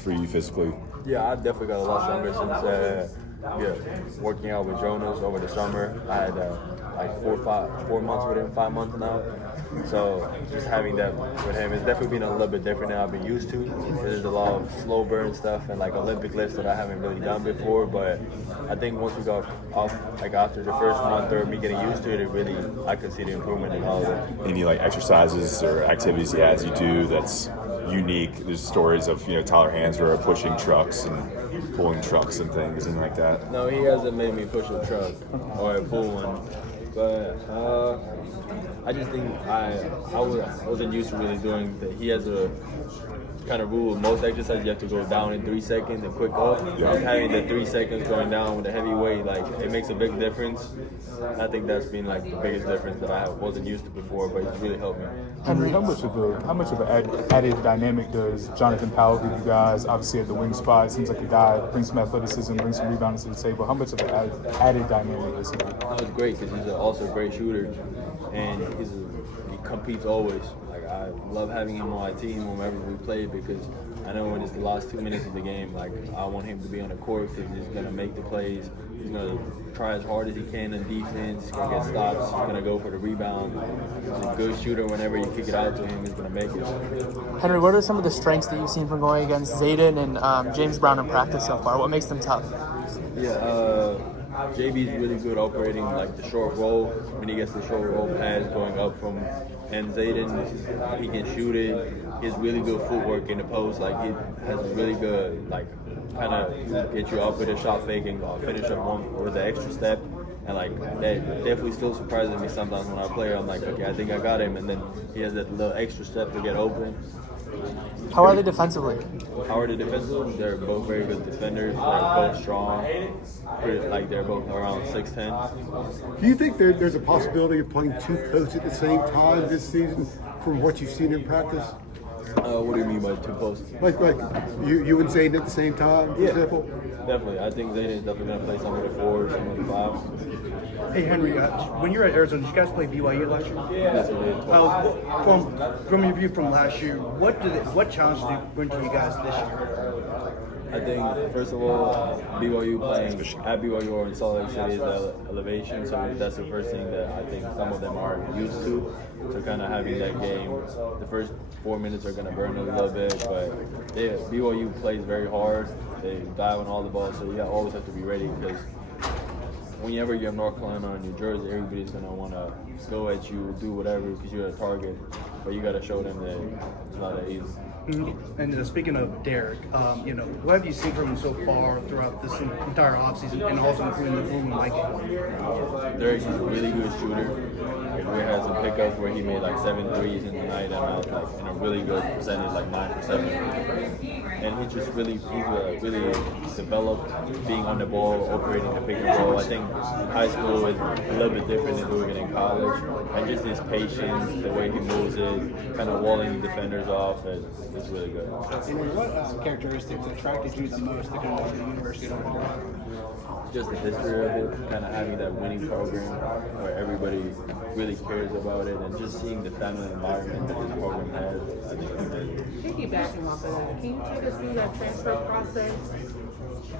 for you physically? Yeah, I definitely got a lot stronger since working out with Jonas over the summer. I had like 4 months with him, 5 months now. So just having that with him, it's definitely been a little bit different than I've been used to. There's a lot of slow burn stuff and like Olympic lifts that I haven't really done before. But I think once we got off, like after the first month or me getting used to it, I could see the improvement in all of it. Any like exercises or activities he has you do that's unique? There's stories of Tyler Hansborough pushing trucks and pulling trucks and things and like that. No, he hasn't made me push a truck or pull one, but I just think I wasn't used to really doing that. He has a kind of rule. Most exercises you have to go down in 3 seconds and quick up. Just having the 3 seconds going down with a heavy weight, like it makes a big difference. I think that's been like the biggest difference that I wasn't used to before, but it's really helped me. Henry, how much of an added dynamic does Jonathan Powell give you guys? Obviously at the wing spot, it seems like a guy brings some athleticism, brings some rebounds to the table. How much of an added dynamic is he? That was great because he's also a great shooter, and he competes always. Like I love having him on my team whenever we play because I know when it's the last 2 minutes of the game, like I want him to be on the court because he's gonna make the plays. He's gonna try as hard as he can in defense. He's gonna get stops. He's gonna go for the rebound. He's a good shooter. Whenever you kick it out to him, he's gonna make it. Henry, what are some of the strengths that you've seen from going against Zayden and James Brown in practice so far? What makes them tough? Yeah, JB's really good operating like the short roll. When he gets the short roll pass going up from, and Zayden, he can shoot it. He has really good footwork in the post. Like he has really good like kind of get you up with a shot fake and finish up one with the extra step. And like that definitely still surprises me sometimes when I play. I'm like, okay, I think I got him, and then he has that little extra step to get open. How are they defensively? How are they defensively? They're both very good defenders. They're both strong. They're both around 6'10". Do you think there's a possibility of playing two posts at the same time this season from what you've seen in practice? What do you mean by two posts? Like you and Zayden at the same time, for example? Definitely. I think Zayden is definitely going to play some of the 4, some of the 5. Hey Henry, when you were at Arizona, did you guys play BYU last year? Yes, we did. From your view from last year, what challenges did they bring to you guys this year? I think, first of all, BYU playing at BYU or in Salt Lake City is the elevation, so that's the first thing that I think some of them are used to. So kind of having that game, the first 4 minutes are going to burn a little bit, but BYU plays very hard. They dive on all the balls, so you always have to be ready because whenever you have North Carolina or New Jersey, everybody's going to want to go at you, do whatever because you're a target, but you got to show them that it's not that easy. And speaking of Derek, what have you seen from him so far throughout this entire offseason and also including the room like Derek's a really good shooter. We had some pickups where he made like 7 threes in the night and I was like in a really good percentage, like 9 for 7. And he's really developed being on the ball, operating the pick and roll. I think high school is a little bit different than doing it in college. And just his patience, the way he moves it, kind of walling the defenders off, it's really good. And what characteristics attracted you the most to come to the University of North Carolina? Just the history of it, kind of having that winning program where everybody really cares about it, and just seeing the family environment that this program has, I think it's amazing. Piggybacking off of that, can you take us through that transfer process?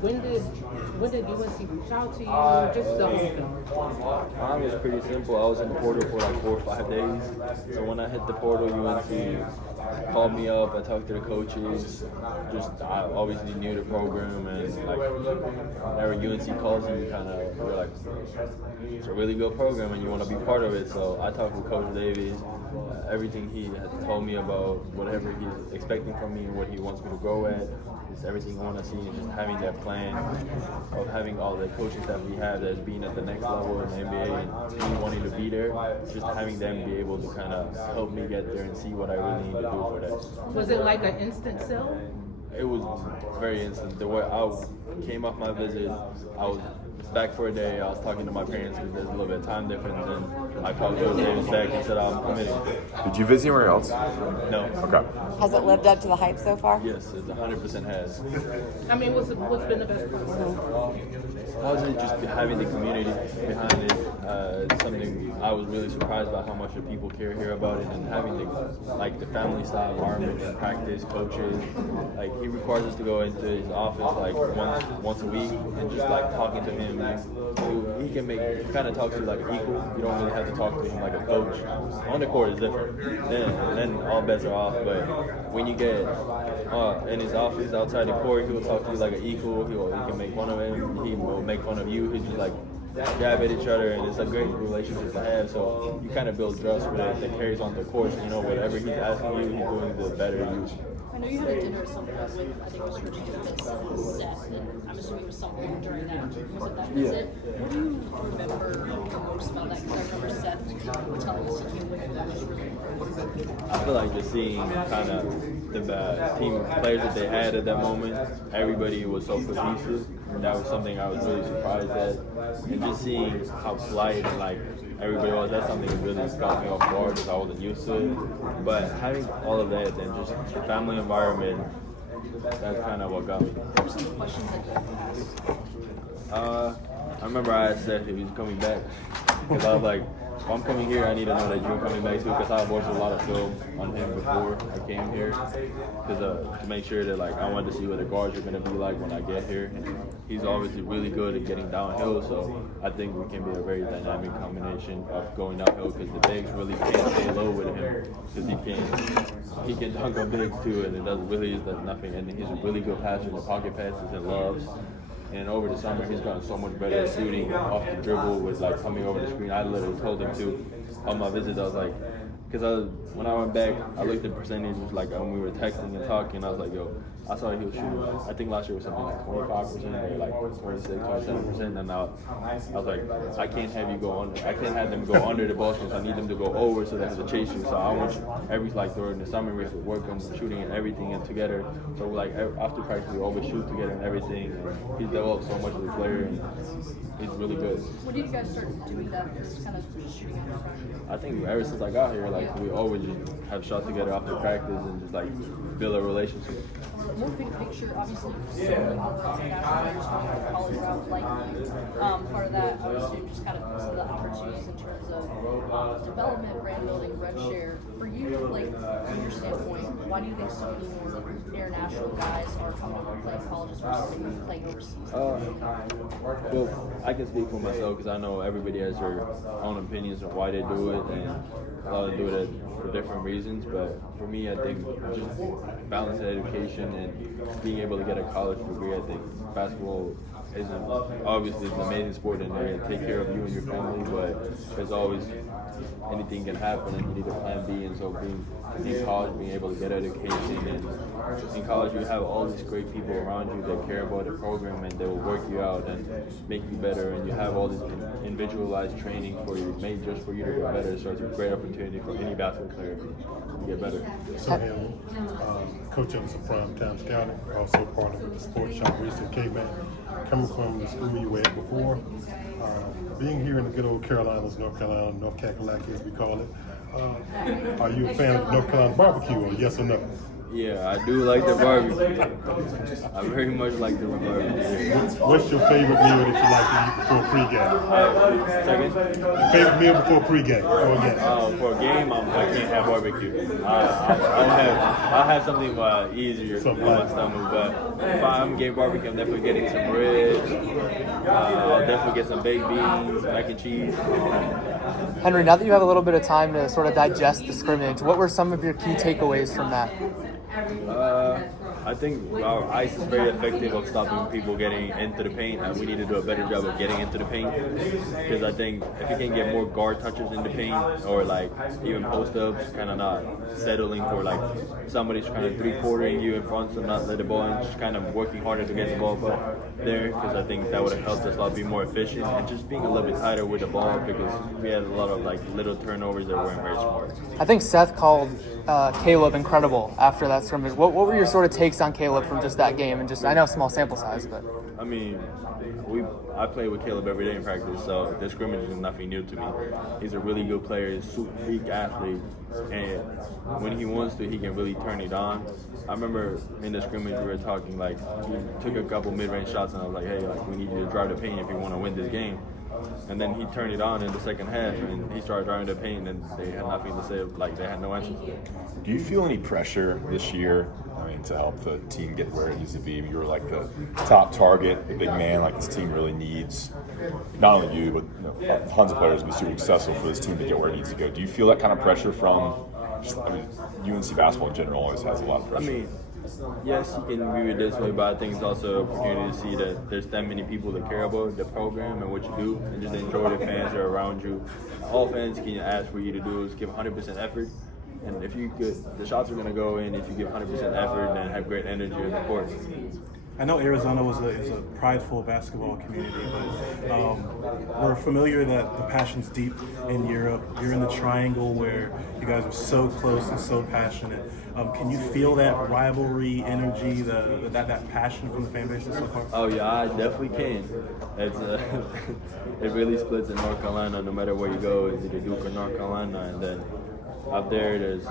When did UNC reach out to you? Just the whole thing. Mine was pretty simple. I was in the portal for like 4 or 5 days. So when I hit the portal, UNC called me up. I talked to the coaches. I obviously knew the program, and like whenever UNC calls you, you're like, it's a really good program, and you want to be part of it. So I talked with Coach Davies. Everything he had told me about whatever he's expecting from me and what he wants me to grow at. It's everything I want to see, and just having that plan of having all the coaching staff we have that's being at the next level in the NBA and me wanting to be there, just having them be able to kind of help me get there and see what I really need to do for that. Was it like an instant sell? It was very instant. The way I came off my visit, I was back for a day. I was talking to my parents because there's a little bit of time difference, and I called Coach Davis back and said I'm committing. Did you visit anywhere else? No. Okay. Has it lived up to the hype so far? Yes, it 100% has. I mean, what's been the best part? Honestly, just having the community behind it. It's something I was really surprised by how much the people care about it, and having the family style environment and practice, coaches. Like he requires us to go into his office like once a week and just like talking to him. He kind of talks to you like an equal. You don't really have to talk to him like a coach. On the court is different. Then all bets are off. But when you get in his office outside the court, he will talk to you like an equal. He can make fun of him. He will make fun of you. He just like jab at each other, and it's a great relationship to have. So you kind of build trust with it that carries on the court. You know, whatever he's asking you, he's doing the better you. I know you had a dinner at some point with, I think it was your Seth, and I'm assuming it was something during that. Was it that visit? What do you remember the most about that? Because I remember Seth telling us that you went that was really important. I feel like just seeing kind of the team players that they had at that moment, everybody was so cohesive. And that was something I was really surprised at. And just seeing how polite and like everybody was, that's something that really caught me off guard because I wasn't used to it. But having all of that and just the family environment, that's kind of what got me. What were some of the questions that you asked? I remember I asked Seth if he was coming back because I was like, if I'm coming here, I need to know that you're coming back too, because I watched a lot of film on him before I came here, because to make sure that like I wanted to see what the guards are going to be like when I get here. And he's obviously really good at getting downhill, so I think we can be a very dynamic combination of going downhill, because the bigs really can't stay low with him, because he can dunk on bigs too, and it does nothing. And he's a really good passer, the pocket passes and loves. And over the summer, he's gotten so much better at shooting off the dribble with like coming over the screen. I literally told him to on my visit. I was like, because when I went back, I looked at percentages like when we were texting and talking. I was like, yo, I saw he was shooting. I think last year was something like 25% or like 26, 27%. And I was like, I can't have you go under. I can't have them go under the ball screens. I need them to go over so they have to chase you. So I want you during the summer we have to work on shooting and everything and together. So like after practice we always shoot together and everything. And he's developed so much as a player, and he's really good. When did you guys start doing that? Just kind of shooting out of practice? I think ever since I got here, like we always just have shot together after practice and just like build a relationship. More big picture, obviously, so many more players going the college route like you. Part of that, I would assume, just kind of some of the opportunities in terms of development, brand building, rev share. For you, like from your standpoint, why do you think so many more international guys are coming over and playing colleges versus playing overseas? Well, I can speak for myself because I know everybody has their own opinions on why they do it, and a lot of them do it for different reasons. But for me, I think just balanced education and being able to get a college degree, I think basketball is obviously an amazing sport and they're going to take care of you and your family, but there's always anything can happen and you need a plan B. And so being in college, being able to get education, and in college you have all these great people around you that care about the program and they will work you out and make you better, and you have all this individualized training for you, made just for you to get better. So it's a great opportunity for any basketball player to get better. So Henri, coach of some primetime scouting, also part of the sports shop recent K-Man. Coming from the school you were at before, being here in the good old Carolinas, North Carolina, North Kakalaki as we call it, are you a fan of North Carolina barbecue, or yes or no? Yeah, I do like the barbecue. I very much like the barbecue. What's your favorite meal that you like to eat before pregame? Second? Your favorite meal before pregame? For a game, I can't have barbecue. I'll have something easier on my stomach. But if I'm getting barbecue, I'm definitely getting some ribs. I'll definitely get some baked beans, mac and cheese. Henri, now that you have a little bit of time to sort of digest the scrimmage, what were some of your key takeaways from that? I think our ice is very effective of stopping people getting into the paint, and we need to do a better job of getting into the paint, because I think if you can get more guard touches in the paint, or like even post-ups, kind of not settling for like somebody's kind of three-quartering you in front, so not let the ball in, just kind of working harder to get the ball up there, because I think that would have helped us a lot be more efficient, and just being a little bit tighter with the ball, because we had a lot of like little turnovers that weren't very smart. I think Seth called Caleb incredible after that scrimmage. What were your sort of takes takes on Caleb from just that game? And just, I know small sample size, but. I mean, I play with Caleb every day in practice, so the scrimmage is nothing new to me. He's a really good player, he's a super freak athlete, and when he wants to, he can really turn it on. I remember in the scrimmage we were talking, like, he took a couple mid-range shots, and I was like, hey, like, we need you to drive the paint if you want to win this game. And then he turned it on in the second half, and he started driving the paint, and they had nothing to say, like, they had no answers. Do you feel any pressure this year, to help the team get where it needs to be? You were like the top target, the big man, like this team really needs, not only you, but tons of players to be super successful for this team to get where it needs to go. Do you feel that kind of pressure from, UNC basketball in general always has a lot of pressure? I mean, yes, you can view it this way, but I think it's also an opportunity to see that there's that many people that care about the program and what you do, and just enjoy the fans that are around you. All fans can ask for you to do is give 100% effort, and if you the shots are going to go in if you give 100% effort and have great energy on the court. I know Arizona is a prideful basketball community, but we're familiar that the passion's deep in Europe. You're in the triangle where you guys are so close and so passionate. Can you feel that rivalry energy, that passion from the fan bases so far? Oh yeah, I definitely can. It's it really splits in North Carolina. No matter where you go, it's either Duke or North Carolina, and then up there, there's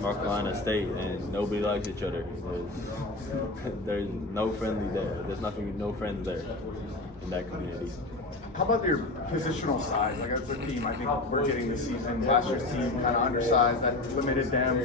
North Carolina State, and nobody likes each other. There's no friendly there. There's no friends there in that community. How about your positional size? Like that's a theme I think we're getting this season. Last year's team kind of undersized, that limited them.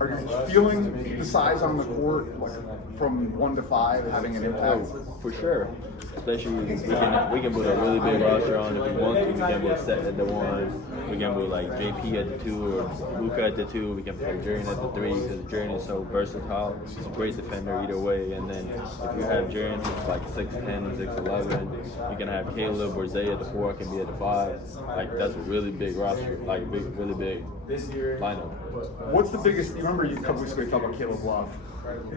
Are you feeling the size on the court, like from 1 to 5, having an impact? Oh, for sure. Especially we can put a really big roster on if we want to. We can put Set at the 1. We can put like JP at the 2 or Luka at the 2. We can play Jaren at the 3 because Jaren is so versatile. He's a great defender either way. And then if you have Jaren who's like 6'10", 6'11", you can have Caleb or Zay at the 4, can be at the 5. Like that's a really big roster, like really big lineup. What's the biggest? You remember a couple weeks ago you talked about Caleb Love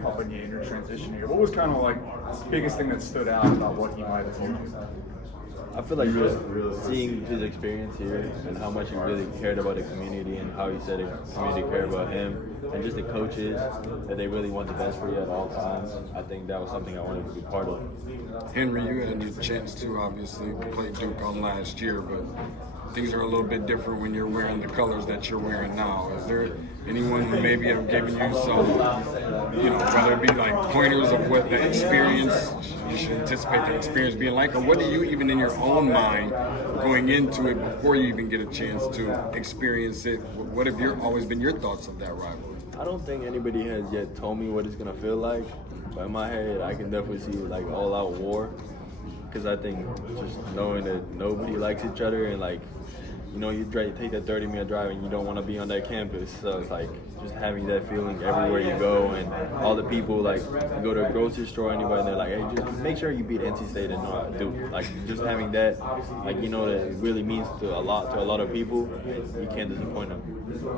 helping you in your transition here. What was kind of like the biggest thing that stood out about what he might have told you? I feel like just seeing his experience here and how much he really cared about the community and how he said the community cared about him and just the coaches, that they really want the best for you at all times. I think that was something I wanted to be part of. Henry, you had a chance to obviously play Duke on last year, but things are a little bit different when you're wearing the colors that you're wearing now. Is there anyone who maybe have given you some, whether it be like pointers of what the experience, you should anticipate the experience being like, or what do you even in your own mind going into it before you even get a chance to experience it? What have always been your thoughts of that rivalry? I don't think anybody has yet told me what it's going to feel like, but in my head I can definitely see like all-out war, because I think just knowing that nobody likes each other and like, you take that 30-minute drive and you don't want to be on that campus. So it's like just having that feeling everywhere you go, and all the people, like, you go to a grocery store or anywhere and they're like, hey, just make sure you beat NC State and not Duke. Like, just having that, like, that it really means a lot of people, and you can't disappoint them.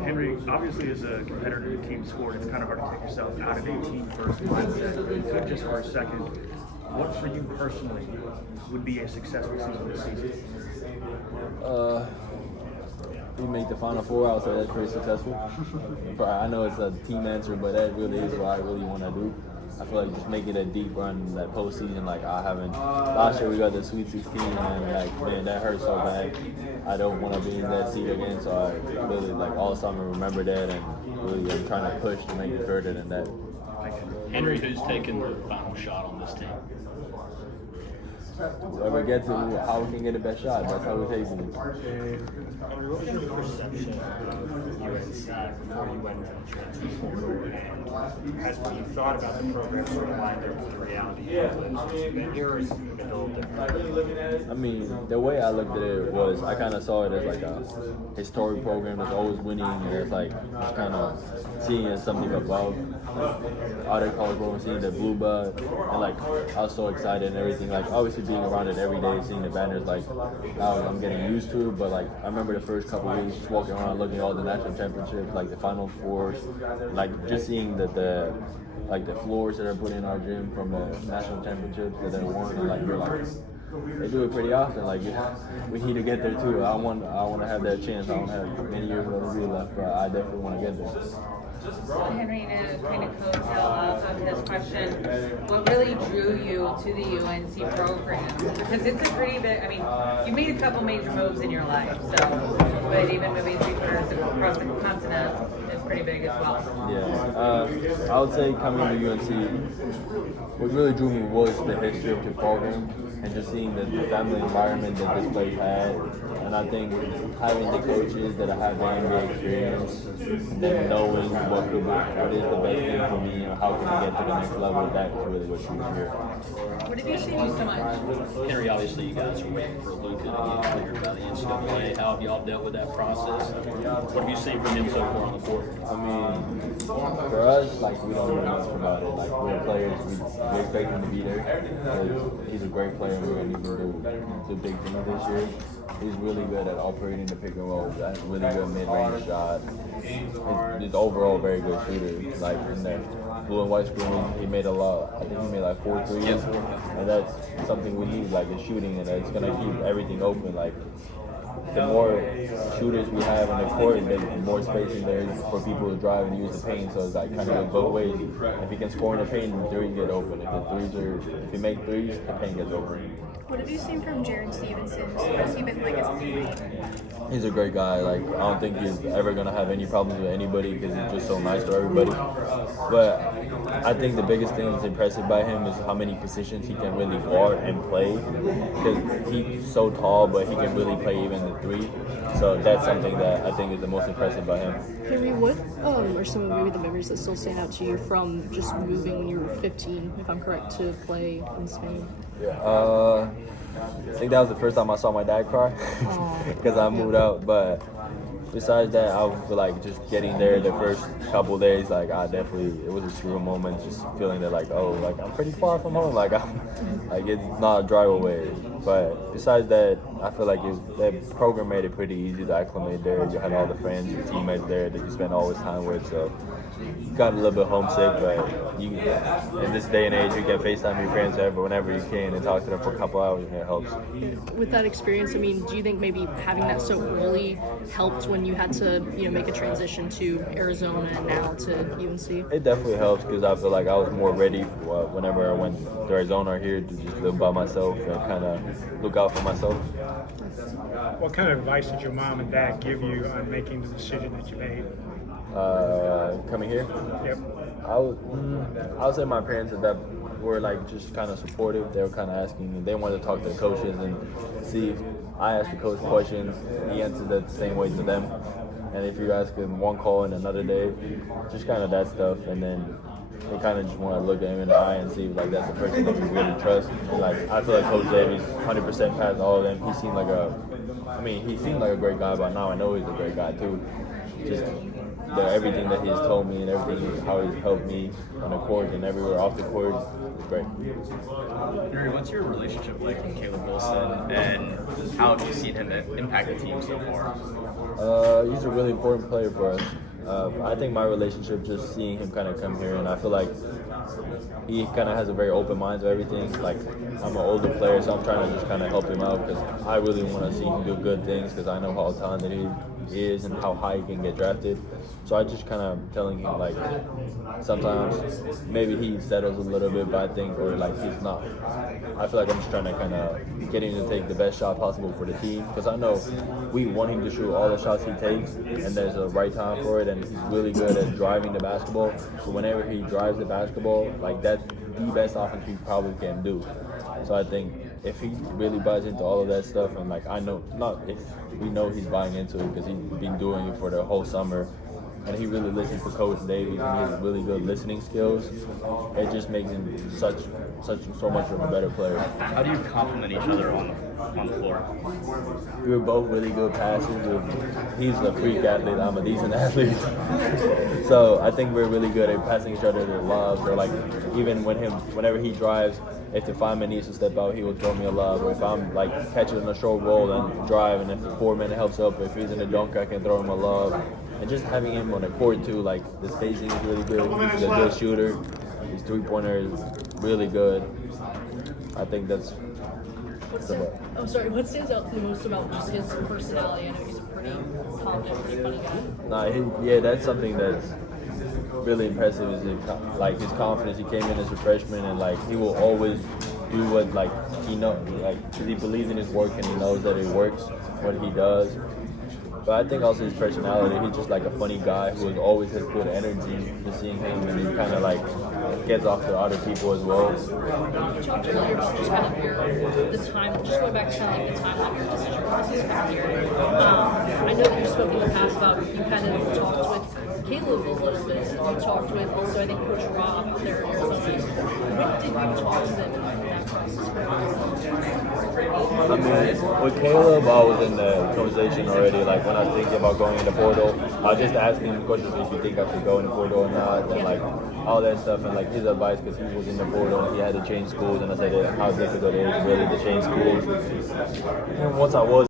Henry, obviously as a competitor in a team sport, it's kind of hard to take yourself out of a team-first mindset. If you could just for a second, what for you personally would be a successful season this season? If we make the Final Four, I would say that's pretty successful. I know it's a team answer, but that really is what I really want to do. I feel like just making a deep run in that postseason, like last year we got the Sweet 16, and like, man, that hurt so bad. I don't want to be in that seat again, so I really, like, all summer remember that, and really I'm trying to push to make it further than that. Henry, who's taking the final shot on this team? Whoever gets it, how we can get the best shot, that's how we're taking it. What was your perception of UNC before you went into the transfer portal, and has when you thought about the program sort of lined up with the reality of it been here, or has it been a little different? I mean, the way I looked at it was, I kind of saw it as like a historic program that's always winning, and it's like just kind of seeing it as something above other college programs, seeing the blue blood, and like I was so excited and everything. Like obviously being around it every day, seeing the banners, like I'm getting used to it. But like I remember the first couple of weeks just walking around looking at all the national championships, like the Final Fours, like just seeing the floors that are put in our gym from the national championships that they won, and like you're like, they do it pretty often. Like we need to get there too. I want to have that chance. I don't have many years of review left, but I definitely want to get there. Henri, to kind of coattail off of this question, what really drew you to the UNC program? Because it's a pretty big, I mean, you made a couple major moves in your life, so, but even moving 3/4 across the continent is pretty big as well. Yeah, I would say coming to UNC, what really drew me was the history of the program and just seeing the family environment that this place had. And I think having the coaches that have the NBA experience, and then knowing what is the best thing for me and how can I get to the next level, that is really what drew me here. What have you seen so much? Henry, obviously you guys are waiting for Luka to get cleared by the NCAA. How have y'all dealt with that process? What have you seen from him so far on the court? I mean, for us, like, we don't know much about it. Like, we're players, we expect him to be there because he's a great player and we're going to do the big thing this year. He's really good at operating the pick and roll. That's a really good mid-range shot. He's overall very good shooter. Like, in the blue and white screen, he made a lot. I think he made like 4 threes. And that's something we need, like, is shooting, and it's going to keep everything open. Like, the more shooters we have on the court, the more spacing there is for people to drive and use the paint. So it's like kind of both ways. If you can score in the paint, the threes get open. If you make threes, the paint gets open. What have you seen from Jaren Stevenson? What has he been like as a teammate? He's a great guy. Like, I don't think he's ever gonna have any problems with anybody because he's just so nice to everybody. But I think the biggest thing that's impressive by him is how many positions he can really guard and play. Because he's so tall, but he can really play even the three. So that's something that I think is the most impressive by him. Henry, what are some of maybe the memories that still stand out to you from just moving when you were 15, if I'm correct, to play in Spain? Yeah, I think that was the first time I saw my dad cry because I moved out. But besides that, I feel like just getting there the first couple days, like it was a surreal moment, just feeling that like, oh, like I'm pretty far from home, like it's not a drive away. But besides that, I feel like that program made it pretty easy to acclimate there. You had all the friends, your teammates there that you spend all this time with, so you got a little bit homesick. But in this day and age, you can FaceTime your parents whenever you can and talk to them for a couple hours, and it helps. With that experience, I mean, do you think maybe having that so early helped when you had to, make a transition to Arizona and now to UNC? It definitely helps because I feel like I was more ready whenever I went to Arizona or here to just live by myself and kind of look out for myself. What kind of advice did your mom and dad give you on making the decision that you made? Coming here? Yep. I would say my parents that were like just kind of supportive. They were kind of asking, they wanted to talk to the coaches and see if I asked the coach questions, he answered that the same way to them. And if you ask him one call and another day, just kind of that stuff. And then they kind of just want to look at him in the eye and see like that's a person that we really trust. And like I feel like Coach Davies 100% past all of them. He seemed like a great guy, but now I know he's a great guy too. Just everything that he's told me and everything, how he's helped me on the court and everywhere off the court is great. Henry, what's your relationship like with Caleb Wilson, and how have you seen him impact the team so far? He's a really important player for us. I think my relationship, just seeing him kind of come here, and I feel like he kind of has a very open mind to everything. Like, I'm an older player, so I'm trying to just kind of help him out because I really want to see him do good things because I know how talented he is and how high he can get drafted. So I just kind of telling him, like, sometimes maybe he settles a little bit, but I think, or like he's not. I feel like I'm just trying to kind of get him to take the best shot possible for the team because I know we want him to shoot all the shots he takes and there's a right time for it, and he's really good at driving the basketball. So whenever he drives the basketball, like that's the best offense he probably can do. So I think if he really buys into all of that stuff, and like I know, not if we know he's buying into it because he's been doing it for the whole summer, and he really listens to Coach Davies and he has really good listening skills, it just makes him so much of a better player. How do you complement each other on the floor? We were both really good passers. He's a freak athlete, I'm a decent athlete. So I think we're really good at passing each other the lobs, or like even whenever he drives, if the 5-man needs to step out, he will throw me a lob. Or if I'm like catching a short roll and drive, and if the 4-man helps up, if he's in a dunk, I can throw him a lob. And just having him on the court too, like the spacing is really good. He's a good shooter. His 3-pointer is really good. I think that's what stands out to you most about just his personality? I know he's a pretty confident, pretty funny guy. That's something that's really impressive is his confidence. He came in as a freshman, and like he will always do what like he knows, like 'cause he believes in his work and he knows that it works what he does. But I think also his personality, he's just like a funny guy who always has good energy. Just seeing him, and he kind of like gets off to other people as well. You talked earlier about just kind of the time, just going back to kind of like the time on your decision process coming here. I know that you spoke in the past about you kind of talked with Caleb a little bit. You talked with also I think Coach Rob there in Arizona. When did you talk to them about that process? I mean, with Caleb, I was in the conversation already. Like when I was thinking about going in the portal, I was just asking him questions if you think I should go in the portal or not, and like all that stuff, and like his advice because he was in the portal and he had to change schools, and I said how difficult it is really to change schools. And once I was